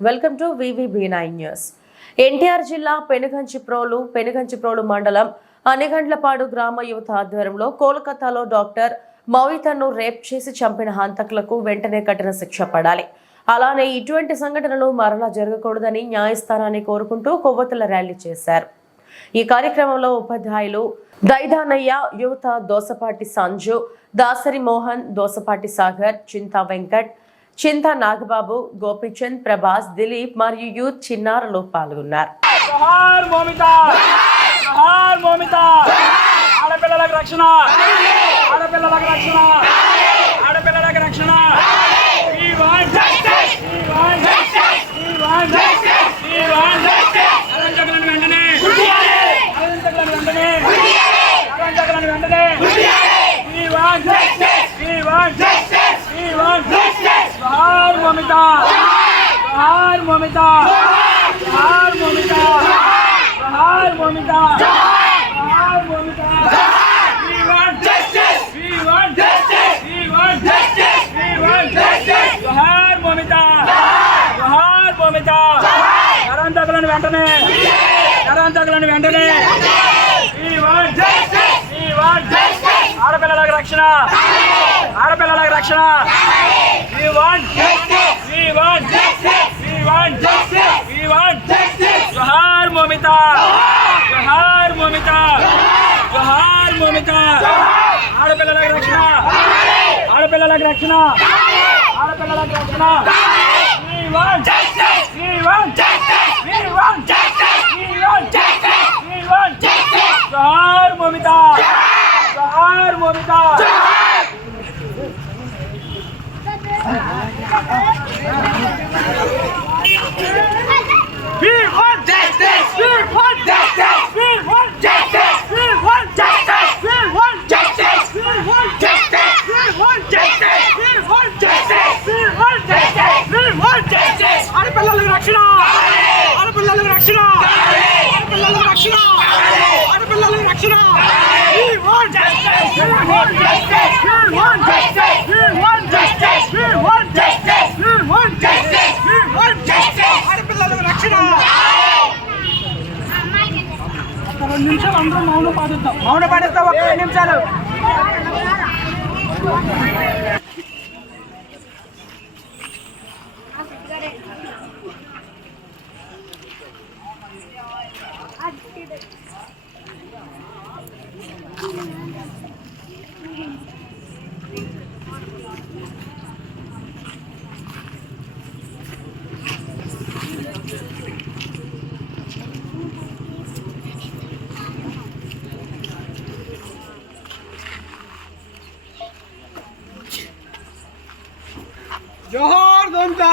Welcome to VVB9 news. NTR జిల్లా పెనుగంచిప్రోలు మండలం అనిగండ్లపాడు గ్రామ యువత ఆధ్వర్యంలో కోల్కతాలో డాక్టర్ మౌయితను రేప్ చేసి చంపిన హంతకులకు వెంటనే కఠిన శిక్ష పడాలి. అలానే ఇటువంటి సంఘటనలు మరలా జరగకూడదని న్యాయస్థానాన్ని కోరుకుంటూ కొవ్వొత్తుల ర్యాలీ చేశారు. ఈ కార్యక్రమంలో ఉపాధ్యాయులు దైదానయ్య, యువత దోసపాటి సంజు, దాసరి మోహన్, దోసపాటి సాగర్, చింతా వెంకట్, చింతా నాగబాబు, గోపిచంద్, ప్రభాస్, దిలీప్ మరియు యూత్ చిన్నారులు పాల్గొన్నారు. వెంటనే ఆడపిల్లలకు రక్షణ, ఆడపిల్లలకు రక్షణ. జోహార్ మమిత, జోహార్ మమిత, జోహార్ మమిత. ఆడపిల్లలకు రక్షణ, ఆడపిల్లలకు రక్షణ, ఆడపిల్లలకు రక్షణ. జోహార్ మమిత, జోహార్ Mamitha. We want justice! We want justice! We want justice! We want justice! We want justice! We want justice! We want justice! We want justice! We want justice! We want justice! ఆడపిల్లలకు రక్షణ, ఆడపిల్లలకు రక్షణ, ఆడపిల్లలకు రక్షణ, ఆడపిల్లలకు రక్షణ. We want justice! We want justice! We want justice! We want justice! We want justice! We want justice! We want justice! ఆడపిల్లలకు రక్షణ. 2 నిమిషాలు అందరూ మౌనం పాటిద్దాం. మౌనం పాటిద్దాం. 1 నిమిషాలు. जोहार दोनका